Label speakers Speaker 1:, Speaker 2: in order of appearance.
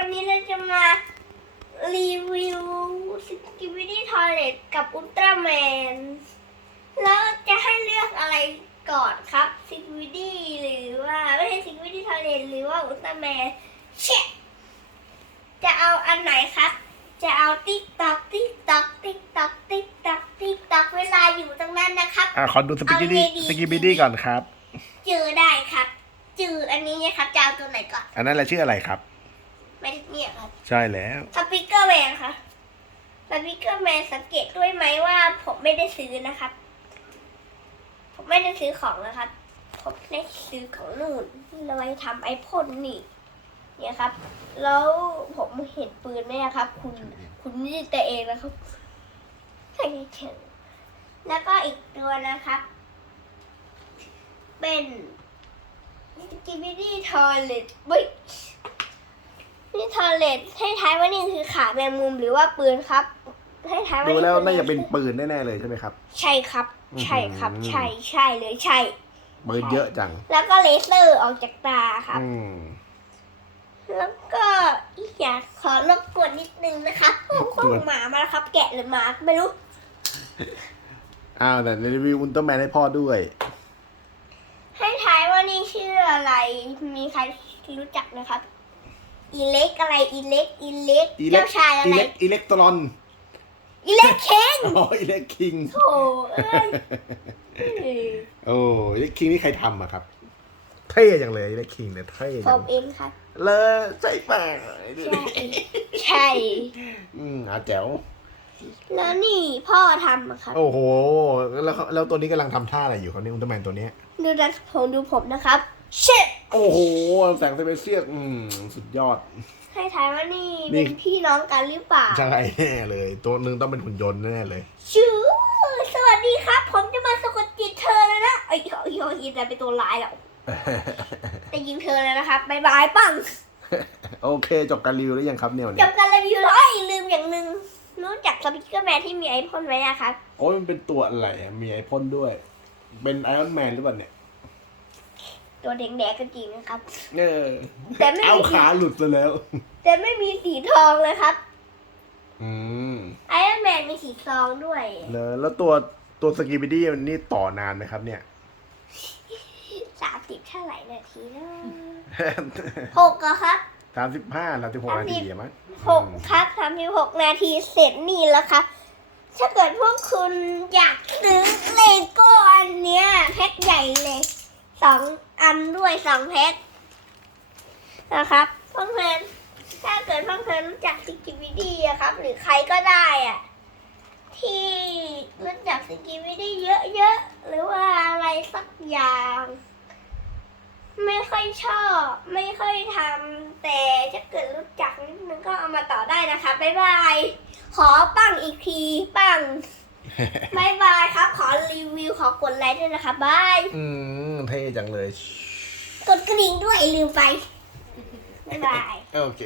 Speaker 1: วันนี้เราจะมารีวิวสกิบิดี้ทอร์เรตกับอุลตร้าแมน แล้วจะให้เลือกอะไรก่อนครับสกิบิดี้หรือว่าไม่ใช่สกิบิดี้ทอร์เรตหรือว่าอุลตร้าแมนเช็คจะเอาอันไหนครับ จะเอาติ๊กตักติ๊กตักติ๊กตักติ๊กตักติ๊กตักเวลาอยู่ตรงนั้นนะครับ
Speaker 2: อะขอดูสปิกกี้ดี้
Speaker 1: เอาไงดี
Speaker 2: สกิปปี้ดี้ก่อนครับ
Speaker 1: จือได้ครับ จืออันนี้นะครับจะเอาตัวไหนก่อน
Speaker 2: อันนั้นแหละชื่ออะไรครับ
Speaker 1: ไม่ได้เนี่ยครับ
Speaker 2: ใช่แล้ว
Speaker 1: สปิเกอร์แมนค่ะสปิเกอร์แมนสังเกตด้วยไหมว่าผมไม่ได้ซื้อนะครับ ผมไม่ได้ซื้อของนะครับ ผมได้ซื้อของนู่นเราไว้ทำไอพ่นนี่ เนี่ยครับ แล้วผมเห็นปืนไหมอะครับ คุณคุณนี่แต่เองนะครับใช่เฉยแล้วก็อีกตัวนะครับ เป็นจิบิดี้ทอร์เลตเว้ยนี่ท อร์เลตให้ท้ายว่านี่คือขาแมงมุมหรือว่าปืนครับ ให้ท้ายว่า
Speaker 2: ดู
Speaker 1: นี่
Speaker 2: แล้ว
Speaker 1: คือ
Speaker 2: น่าจะเป็นปืนแน่ๆเลยใช่ไหมครับ
Speaker 1: ใช่ครับ ใช่ครับ
Speaker 2: อื้อหือ
Speaker 1: ใช่ใช่เลยใช่
Speaker 2: ปืนเยอะจัง
Speaker 1: แล้วก็เลเซอร์ออกจากตาครับ
Speaker 2: อืม
Speaker 1: แล้วก็อยากขอรบกวนนิดนึงนะครับโอ้
Speaker 2: รบ
Speaker 1: โห
Speaker 2: กวน
Speaker 1: หมามาแล้วครับ แกะหรือหมาไม่รู้
Speaker 2: อ้าวแต่รีวิวอุลตร้าแมนให้พ่อด้วย
Speaker 1: ให้ท้ายว่านี่ชื่ออะไร มีใครรู้จักนะครับ อีเล็กอะไรอีเล็กอีเล็ก
Speaker 2: อีเล็ก
Speaker 1: เจ้าชายอะ
Speaker 2: อิ
Speaker 1: ไร
Speaker 2: เล็กอิเล็กตรอน
Speaker 1: อีเล็กเค้ง
Speaker 2: อ๋ออิเล็กคิง
Speaker 1: โถ่เอ้ยเอ้ย
Speaker 2: โอ้อิเล็กคิงนี่ใครทำอะครับ เท่จังเลยอิเล็กคิงเนี่ยเท่
Speaker 1: ผ
Speaker 2: จัง
Speaker 1: มเองครับ
Speaker 2: เลยใช่ป่ะ
Speaker 1: ใช่ใช่
Speaker 2: อืมอาแจ๋ว
Speaker 1: แล้วนี่พ่อทำอะครับ
Speaker 2: โอ้โห แล้วเขาแล้วตัวนี้กำลังทำท่าอะไรอยู่ครับเนี่ยอุลตร้าแมนตัวเนี้ย
Speaker 1: ดูนะผมดูผมนะครับ เช็ด
Speaker 2: โอ้โหแสงสเปเซียสอืมสุดยอด
Speaker 1: ให้ทายว่านี่
Speaker 2: นี่
Speaker 1: เป็นพี่น้องกันหรือเปล่า
Speaker 2: ใช่แน่เลย ตัวหนึ่งต้องเป็นหุ่นยนต์แน่เลย
Speaker 1: ชื่อสวัสดีครับ ผมจะมาสะกดจิตเธอแล้วนะไอ้ยโอ้ยโอ้ยแต่เป็นตัวร้ายแล้วแต่ยิงเธอแล้วนะครับบายบายปัง
Speaker 2: โอเคจบการรีวิวแล้วยังครับเนี่ยวัน
Speaker 1: จ
Speaker 2: นี้
Speaker 1: บการรีวิวแล้วไอ้ยลืมอย่างหนึ่งรู้จักสปิเกอร์แมนที่มีไอพ่นไหมอะครับ
Speaker 2: โอ้ยมันเป็นตัวอะไรอะมีไอพ่นด้วย เป็นไอออนแมนหรือเปล่าเนี่ย
Speaker 1: ตัวแดงๆก็จริงนะครับ
Speaker 2: เออ
Speaker 1: แต่ไม่มี
Speaker 2: เอาขาหลุดไปแล้ว
Speaker 1: แต่ไม่มีสีทองเลยครับ
Speaker 2: อืม
Speaker 1: ไอรอนแมนมีสีทองด้วย
Speaker 2: แล้วแล้วตัวตัวสกีบิดี้นี่ต่อนานไหมครับเนี่ย
Speaker 1: สามสิบเท่าไหร่นาทีนะหกอะครับ
Speaker 2: สามสิบห้าสามสิบหกนาทีอะมั้ง
Speaker 1: หกครับสามสิบหกนาทีเสร็จนี่แล้วครับ ถ้าเกิดพวกคุณอยากซื้อเลโก้อันเนี้ยแพ็คใหญ่เลยสองอัน ด้วยสองแพ็คนะครับเพื่อนๆถ้าเกิดเพื่อนๆรู้จักสกิวิดี้อะครับ หรือใครก็ได้อะที่รู้จักสกิวิดี้เยอะๆหรือว่าอะไรสักอย่าง ไม่ค่อยชอบ ไม่ค่อยทำแต่ถ้าเกิดรู้จักนิดนึงก็เอามาต่อได้นะคะบ๊ายบายขอปั้งอีกทีปั้งบายบายครับ ขอรีวิว ขอกดไลค์ด้วยนะคะบาย
Speaker 2: อืม เท่จังเลย
Speaker 1: ก ดิ่งด้วยลืมไป บ๊ายบาย
Speaker 2: โอเค